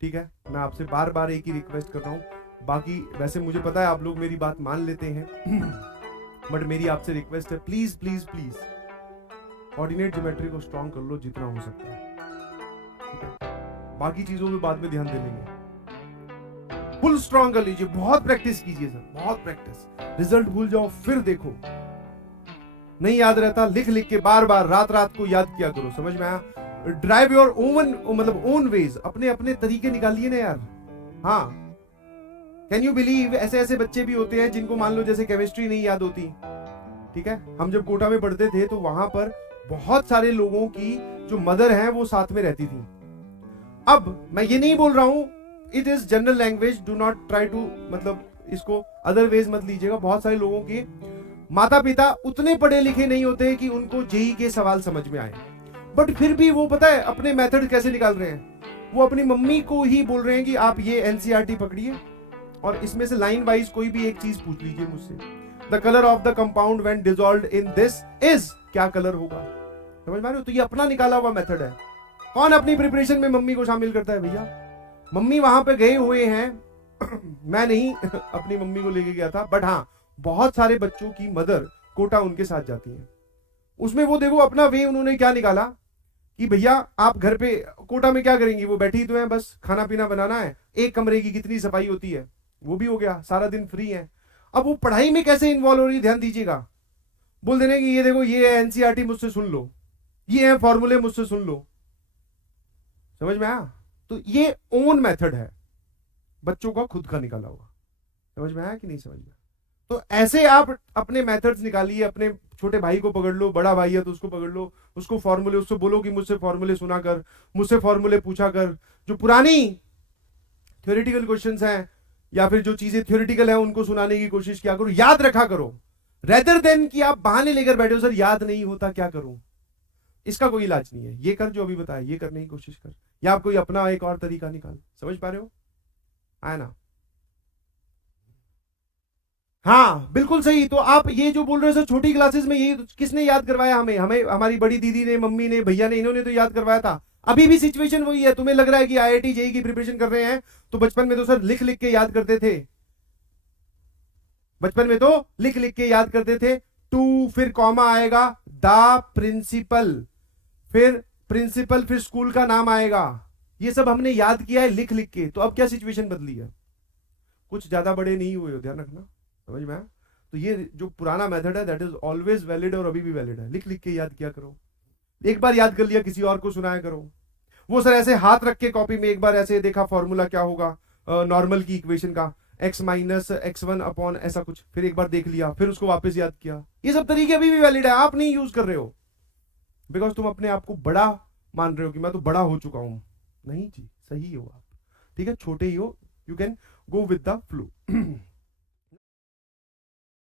ठीक है, मैं आपसे बार बार एक ही रिक्वेस्ट कर रहा हूँ, बाकी वैसे मुझे पता है आप लोग मेरी बात मान लेते हैं बट मेरी आपसे रिक्वेस्ट है, please please please ordinate geometry को स्ट्रॉन्ग कर लो जितना हो सकता है, ठीक है? बाकी चीजों पे बाद में ध्यान दे लेंगे, फुल स्ट्रॉन्ग कर लीजिए, बहुत प्रैक्टिस कीजिए सर, बहुत प्रैक्टिस। रिजल्ट भूल जाओ फिर देखो, नहीं याद रहता, लिख लिख के बार बार रात रात को याद किया करो, समझ में आया? ड्राइव योर ओवन, मतलब ओन वेज, अपने अपने तरीके निकालिए ना यार। हाँ, कैन यू बिलीव ऐसे ऐसे बच्चे भी होते हैं जिनको मान लो जैसे केमिस्ट्री नहीं याद होती, ठीक है? हम जब कोटा में पढ़ते थे तो वहां पर बहुत सारे लोगों की जो मदर हैं वो साथ में रहती थी। अब मैं ये नहीं बोल रहा हूं, it is general language, do not try to, मतलब इसको अदर वेज मत लीजिएगा। बहुत सारे लोगों के माता पिता उतने पढ़े लिखे नहीं होते कि उनको जेई के सवाल समझ में आए, बट फिर भी वो पता है अपने मेथड कैसे निकाल रहे हैं, वो अपनी मम्मी को ही बोल रहे हैं कि आप ये एनसीईआरटी पकड़िए और इसमें से लाइन वाइज कोई भी एक चीज पूछ लीजिए मुझसे। The colour of the compound when dissolved in this is, क्या कलर होगा? समझ में आ रहे हो? तो ये अपना निकाला हुआ मेथड है। कौन अपनी प्रिपरेशन में मम्मी को शामिल करता है भैया? मम्मी वहां पे गए हुए हैं मैं नहीं अपनी मम्मी को लेके गया था, बट हाँ बहुत सारे बच्चों की मदर कोटा उनके साथ जाती है। उसमें वो देखो अपना वे उन्होंने क्या निकाला कि भैया आप घर पे कोटा में क्या करेंगी, वो बैठी तो है, बस खाना पीना बनाना है, एक कमरे की कितनी सफाई होती है वो भी हो गया, सारा दिन फ्री है। अब वो पढ़ाई में कैसे इन्वॉल्व हो रही है, ध्यान दीजिएगा। बोल देने कि ये देखो ये एनसीईआरटी मुझसे सुन लो, ये है फॉर्मूले मुझसे सुन लो। समझ में आया? तो ये ओन मेथड है बच्चों का खुद का निकाला हुआ। समझ में आया कि नहीं समझ में? तो ऐसे आप अपने मेथड्स निकालिए, अपने छोटे भाई को पकड़ लो, बड़ा भाई है तो उसको पकड़ लो, उसको फॉर्मूले, उससे बोलो कि मुझसे फॉर्मूले सुना कर, मुझसे फॉर्मूले पूछा कर, जो पुरानी थ्योरेटिकल क्वेश्चंस हैं या फिर जो चीजें थ्योरेटिकल है उनको सुनाने की कोशिश किया करो, याद रखा करो, रेदर देन कि आप बहाने लेकर बैठे हो सर याद नहीं होता क्या करूं। इसका कोई इलाज नहीं है, ये कर जो अभी बताया ये करने की कोशिश कर, या आप कोई अपना एक और तरीका निकाल। समझ पा रहे हो? आया ना? हाँ बिल्कुल सही। तो आप ये जो बोल रहे हो सर छोटी क्लासेस में, ये किसने याद करवाया हमें? हमें हमारी बड़ी दीदी ने, मम्मी ने, भैया ने, इन्होंने तो याद करवाया था। अभी भी सिचुएशन वही है। तुम्हें लग रहा है कि आईआईटी जेई की प्रिपरेशन कर रहे हैं, तो बचपन में तो सर लिख लिख के याद करते थे, बचपन में तो लिख लिख के याद करते थे। टू, फिर कॉमा आएगा, द प्रिंसिपल, फिर प्रिंसिपल, फिर स्कूल का नाम आएगा। ये सब हमने याद किया है लिख लिख के। तो अब क्या सिचुएशन बदली है? कुछ ज्यादा बड़े नहीं हुए हो, ध्यान रखना। समझ में आया? तो ये जो पुराना मेथड है दैट इज ऑलवेज वैलिड और अभी भी वैलिड है। लिख लिख के याद किया करो, एक बार याद कर लिया किसी और को सुनाया करो। वो सर ऐसे हाथ रख के कॉपी में एक बार ऐसे देखा फॉर्मूला क्या होगा नॉर्मल की इक्वेशन का, x माइनस x1 अपॉन ऐसा कुछ, फिर एक बार देख लिया, फिर उसको वापस याद किया। ये सब तरीके अभी भी वैलिड है, आप नहीं यूज कर रहे हो बिकॉज तुम अपने आप को बड़ा मान रहे हो कि मैं तो बड़ा हो चुका हूं। नहीं जी, सही हो आप, ठीक है, छोटे ही हो, you can go with the flow.